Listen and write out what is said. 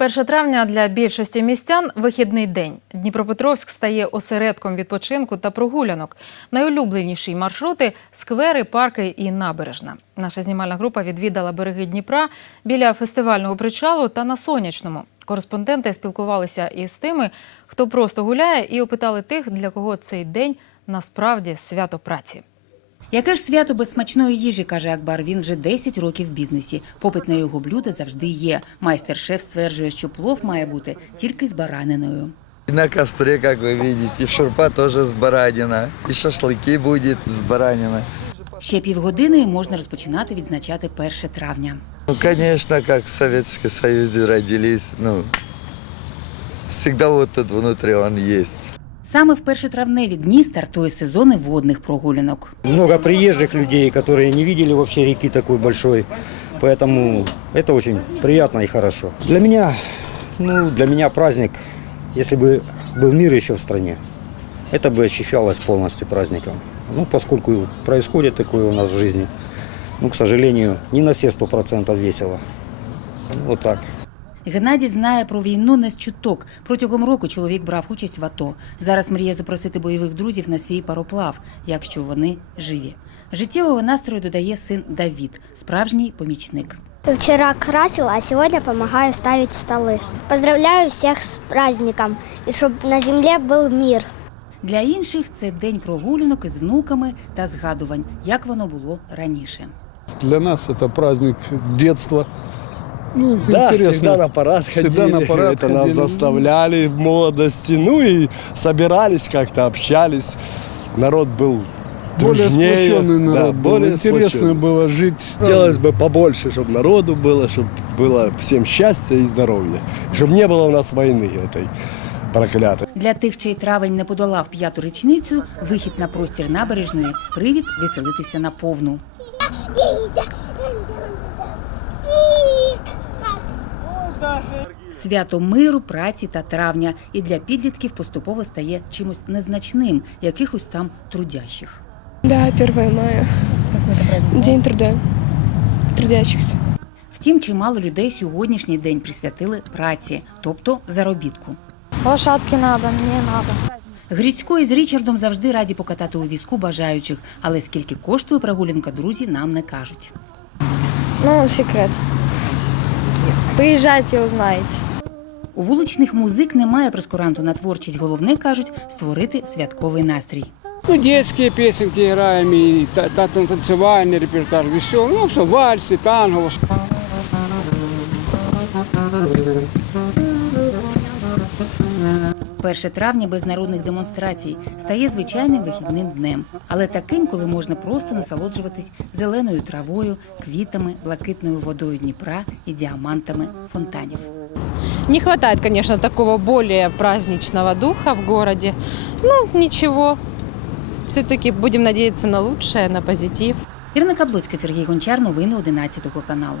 1 травня для більшості містян вихідний день. Дніпропетровськ стає осередком відпочинку та прогулянок. Найулюбленіші маршрути сквери, парки і набережна. Наша знімальна група відвідала береги Дніпра біля фестивального причалу та на сонячному. Кореспонденти спілкувалися із тими, хто просто гуляє, і опитали тих, для кого цей день насправді свято праці. Яке ж свято без смачної їжі, каже Акбар. Він вже 10 років в бізнесі. Попит на його блюда завжди є. Майстер-шеф стверджує, що плов має бути тільки з бараниною. На костре, как вы видите, и шурпа тоже с баранина, и шашлыки будет с бараниной. Ще півгодини і можна розпочинати відзначати 1 травня. Ну, конечно, как в Советском Союзе родились, ну, вот тут внутри он есть. Саме в першотравневі дні стартує сезон і водних прогулянок. Много приезжих людей, которые не видели вообще реки такой большой. Поэтому это очень приятно и хорошо. Для меня, ну, для меня праздник, если бы был мир еще в стране, это бы ощущалось полностью праздником. Ну, поскольку происходит такое у нас в жизни, ну, к сожалению, не на все сто процентов весело. Вот так. Геннадій знає про війну не з чуток. Протягом року чоловік брав участь в АТО. Зараз мріє запросити бойових друзів на свій пароплав, якщо вони живі. Життєвого настрою додає син Давід, справжній помічник. Вчера красила, а сегодня помогаю ставить столы. Поздравляю всех с праздником, и чтобы на земле был мир. Для інших це день прогулянок із внуками та згадувань, як воно було раніше. Для нас это праздник детства. Ну, Да, интересно. всегда на парад ходили. Всегда на парад Это нас ходили. заставляли в молодости. Ну и собирались как-то, общались. Народ был более дружнее. сплоченный народ да, был. более Интересно сплоченный. было жить. Хотелось бы побольше, чтобы народу было, чтобы было всем счастья и здоровья. Чтобы не было у нас войны этой проклятой. Для тих, чий травень не подолав п'яту річницю, вихід на простір набережної привід веселитися на Свято миру, праці та травня і для підлітків поступово стає чимось незначним, якихось там трудящих. Да, 1 мая. День труда. Трудящихся. Втім, чимало людей сьогоднішній день присвятили праці, тобто заробітку. Лошадки надо, мне надо. Грицько із Річардом завжди раді покатати у візку бажаючих, але скільки коштує прогулянка, друзі нам не кажуть. Ну, секрет. Приезжайте и узнаете. У вуличних музик немає прескуранту на творчість. Головне кажуть створити святковий настрій. Ну, детские песенки играем, и та- та- та- танцевальный репертуар, веселый. Ну, все, вальсы, танго. 1 травня без народних демонстрацій стає звичайним вихідним днем, але таким, коли можна просто насолоджуватись зеленою травою, квітами, блакитною водою Дніпра і діамантами фонтанів. Не хватает, конечно, такого более праздничного духа в городе. Ну, ничего. Все-таки будем надеяться на лучшее, на позитив. Ірина Каблоцька, Сергій Гончар, новини 11 каналу.